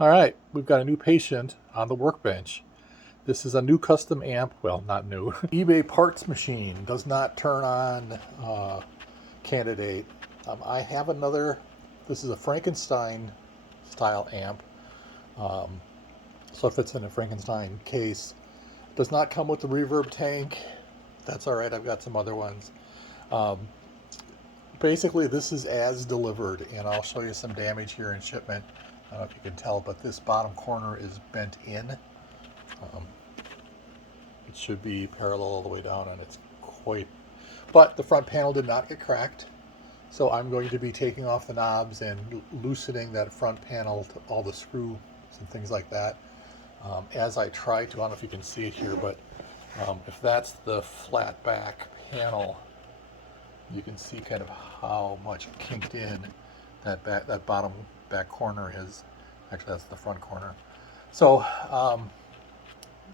All right, we've got a new patient on the workbench. This is a new custom amp, well, not new. eBay parts machine does not turn on candidate. I have another, this is a Frankenstein style amp. So it fits in a Frankenstein case. Does not come with the reverb tank. That's all right, I've got some other ones. Um, Basically, this is as delivered, and I'll show you some damage here in shipment. I don't know if you can tell, but this bottom corner is bent in. It should be parallel all the way down, and it's quite... But the front panel did not get cracked, so I'm going to be taking off the knobs and loosening that front panel to all the screws and things like that. As I try to, I don't know if you can see it here, but if that's the flat back panel, you can see kind of how much kinked in that bottom back corner is. Actually, that's the front corner. So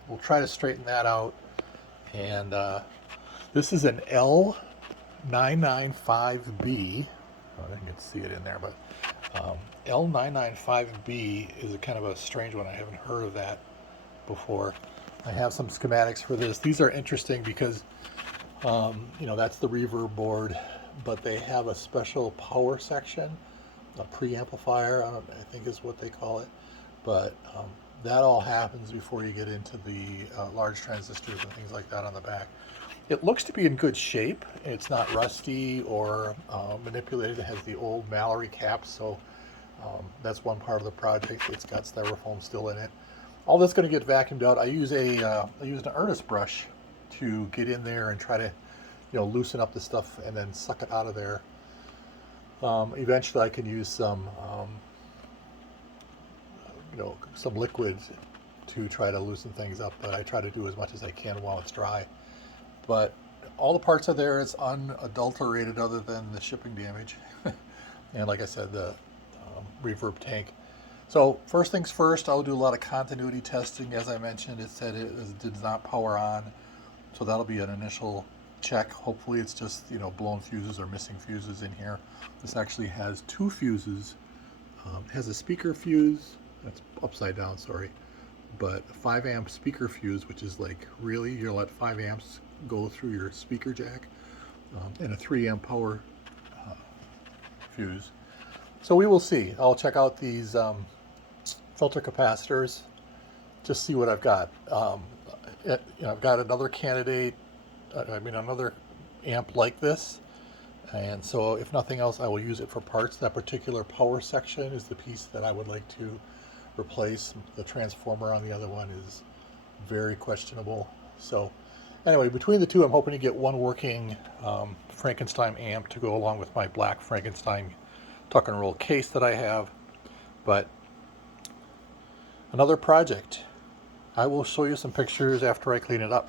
we'll try to straighten that out. And this is an L995B. I didn't get to see it in there, but L995B is a kind of a strange one. I haven't heard of that before. I have some schematics for this. These are interesting because you know, that's the reverb board, but they have a special power section, a preamplifier, I think is what they call it. But that all happens before you get into the large transistors and things like that on the back. It looks to be in good shape. It's not rusty or manipulated. It has the old Mallory caps, so that's one part of the project. It's got styrofoam still in it. All that's going to get vacuumed out. I used an earnest brush to get in there and try to, you know, loosen up the stuff and then suck it out of there. Eventually I can use some, you know, some liquid to try to loosen things up, but I try to do as much as I can while it's dry. But all the parts are there. It's unadulterated other than the shipping damage. And like I said, the reverb tank. So first things first, I'll do a lot of continuity testing. As I mentioned, it said it did not power on. So that'll be an initial check. Hopefully it's just, you know, blown fuses or missing fuses in here. This actually has two fuses. It has a speaker fuse, that's upside down, sorry, but a 5 amp speaker fuse, which is like, really, you're let 5 amps go through your speaker jack, and a 3 amp power fuse. So we will see. I'll check out these filter capacitors, just see what I've got. You know, I've got another candidate, another amp like this, and so if nothing else, I will use it for parts. That particular power section is the piece that I would like to replace. The transformer on the other one is very questionable. So anyway, between the two, I'm hoping to get one working Frankenstein amp to go along with my black Frankenstein tuck and roll case that I have. But another project. I will show you some pictures after I clean it up.